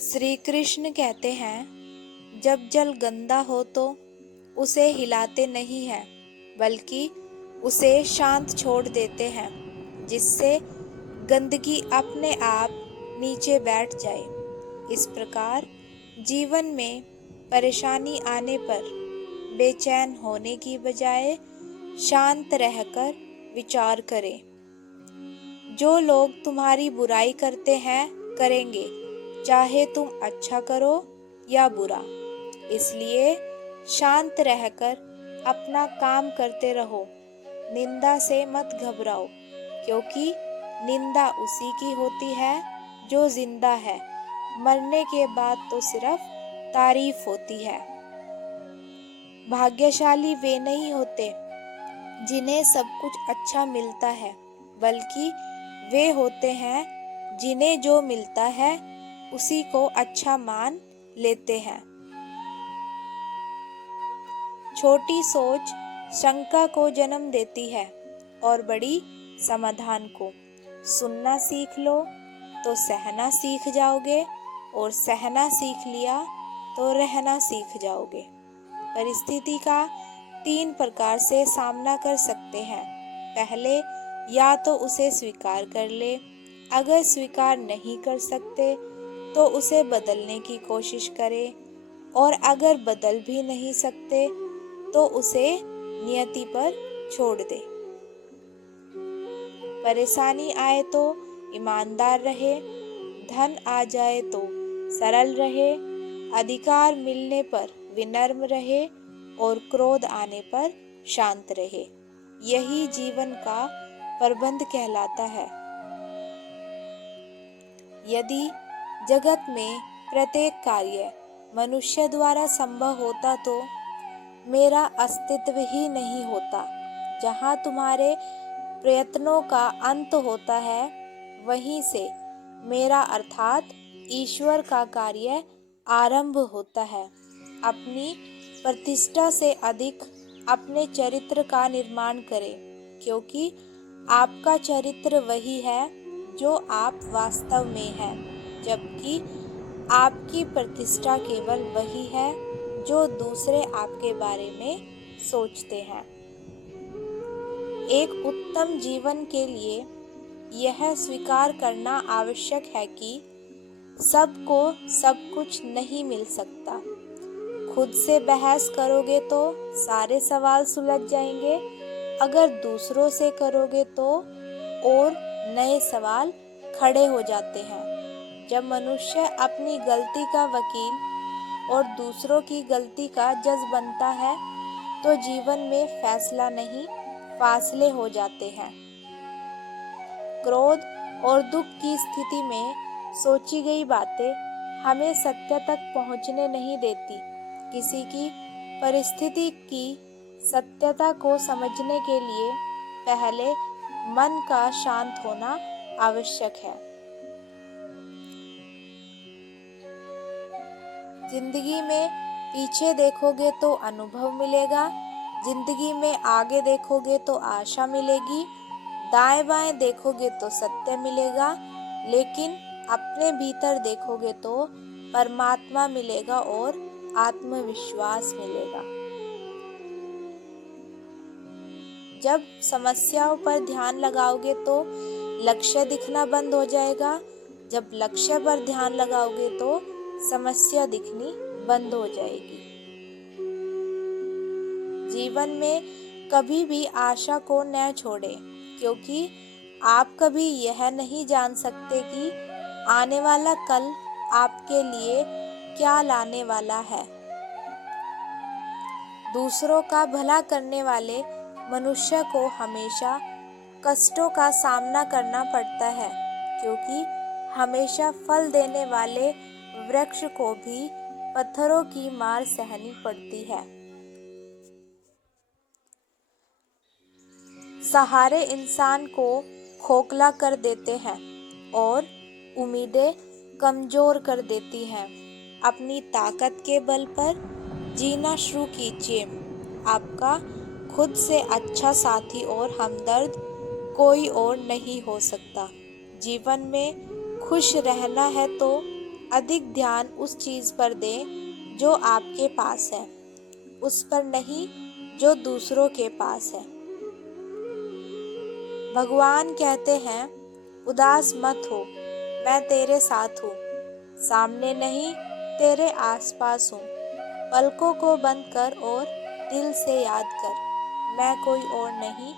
श्री कृष्ण कहते हैं, जब जल गंदा हो तो उसे हिलाते नहीं हैं, बल्कि उसे शांत छोड़ देते हैं, जिससे गंदगी अपने आप नीचे बैठ जाए। इस प्रकार जीवन में परेशानी आने पर बेचैन होने की बजाय शांत रहकर विचार करें। जो लोग तुम्हारी बुराई करते हैं करेंगे, चाहे तुम अच्छा करो या बुरा। इसलिए शांत रहकर अपना काम करते रहो। निंदा से मत घबराओ, क्योंकि निंदा उसी की होती है जो जिंदा है। मरने के बाद तो सिर्फ तारीफ होती है। भाग्यशाली वे नहीं होते जिन्हें सब कुछ अच्छा मिलता है, बल्कि वे होते हैं जिन्हें जो मिलता है उसी को अच्छा मान लेते हैं। छोटी सोच शंका को जन्म देती है और बड़ी समाधान को। सुनना सीख लो तो सहना सीख जाओगे, और सहना सीख लिया तो रहना सीख जाओगे। परिस्थिति का 3 प्रकार से सामना कर सकते हैं। पहले, या तो उसे स्वीकार कर ले। अगर स्वीकार नहीं कर सकते तो उसे बदलने की कोशिश करें, और अगर बदल भी नहीं सकते तो उसे नियति पर छोड़ दे। परेशानी आए तो ईमानदार रहे, धन आ जाए तो सरल रहे, अधिकार मिलने पर विनम्र रहे, और क्रोध आने पर शांत रहे। यही जीवन का प्रबंध कहलाता है। यदि जगत में प्रत्येक कार्य मनुष्य द्वारा संभव होता तो मेरा अस्तित्व ही नहीं होता। जहाँ तुम्हारे प्रयत्नों का अंत होता है, वहीं से मेरा अर्थात ईश्वर का कार्य आरंभ होता है। अपनी प्रतिष्ठा से अधिक अपने चरित्र का निर्माण करें, क्योंकि आपका चरित्र वही है जो आप वास्तव में हैं, जबकि आपकी प्रतिष्ठा केवल वही है जो दूसरे आपके बारे में सोचते हैं। एक उत्तम जीवन के लिए यह स्वीकार करना आवश्यक है कि सबको सब कुछ नहीं मिल सकता। खुद से बहस करोगे तो सारे सवाल सुलझ जाएंगे। अगर दूसरों से करोगे तो और नए सवाल खड़े हो जाते हैं। जब मनुष्य अपनी गलती का वकील और दूसरों की गलती का जज बनता है, तो जीवन में फैसला नहीं, फासले हो जाते हैं। क्रोध और दुख की स्थिति में सोची गई बातें हमें सत्य तक पहुंचने नहीं देती। किसी की परिस्थिति की सत्यता को समझने के लिए पहले मन का शांत होना आवश्यक है। जिंदगी में पीछे देखोगे तो अनुभव मिलेगा, जिंदगी में आगे देखोगे तो आशा मिलेगी, दाएं बाएं देखोगे तो सत्य मिलेगा, लेकिन अपने भीतर देखोगे तो परमात्मा मिलेगा और आत्मविश्वास मिलेगा। जब समस्याओं पर ध्यान लगाओगे तो लक्ष्य दिखना बंद हो जाएगा। जब लक्ष्य पर ध्यान लगाओगे तो समस्या दिखनी बंद हो जाएगी। जीवन में कभी भी आशा को न छोड़ें, क्योंकि आप कभी यह नहीं जान सकते कि आने वाला कल आपके लिए क्या लाने वाला है। दूसरों का भला करने वाले मनुष्य को हमेशा कष्टों का सामना करना पड़ता है, क्योंकि हमेशा फल देने वाले वृक्ष को भी पत्थरों की मार सहनी पड़ती है। सहारे इंसान को खोखला कर देते हैं और उम्मीदें कमजोर कर देती हैं। अपनी ताकत के बल पर जीना शुरू कीजिए। आपका खुद से अच्छा साथी और हमदर्द कोई और नहीं हो सकता। जीवन में खुश रहना है तो अधिक ध्यान उस चीज पर दें जो आपके पास है, उस पर नहीं जो दूसरों के पास है। भगवान कहते हैं, उदास मत हो, मैं तेरे साथ हूँ, सामने नहीं तेरे आसपास हूँ। पलकों को बंद कर और दिल से याद कर, मैं कोई और नहीं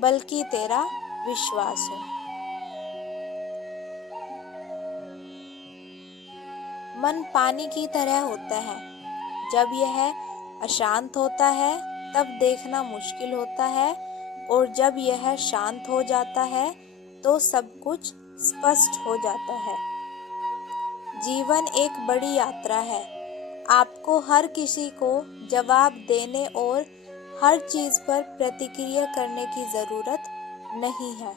बल्कि तेरा विश्वास हूँ। मन पानी की तरह होता है, जब यह अशांत होता है तब देखना मुश्किल होता है, और जब यह शांत हो जाता है तो सब कुछ स्पष्ट हो जाता है। जीवन एक बड़ी यात्रा है, आपको हर किसी को जवाब देने और हर चीज पर प्रतिक्रिया करने की जरूरत नहीं है।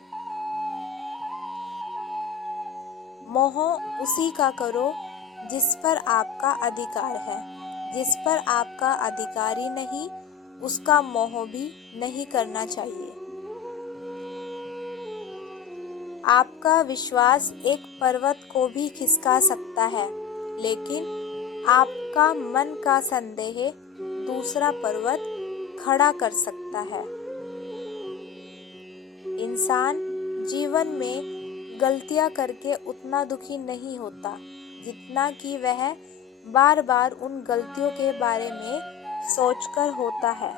मोह उसी का करो जिस पर आपका अधिकार है, जिस पर आपका अधिकार ही नहीं उसका मोह भी नहीं करना चाहिए। आपका विश्वास एक पर्वत को भी खिसका सकता है, लेकिन आपका मन का संदेह दूसरा पर्वत खड़ा कर सकता है। इंसान जीवन में गलतियां करके उतना दुखी नहीं होता जितना कि वह बार बार उन गलतियों के बारे में सोचकर होता है।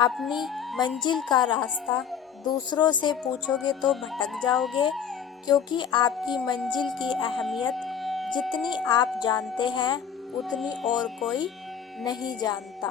अपनी मंजिल का रास्ता दूसरों से पूछोगे तो भटक जाओगे, क्योंकि आपकी मंजिल की अहमियत जितनी आप जानते हैं उतनी और कोई नहीं जानता।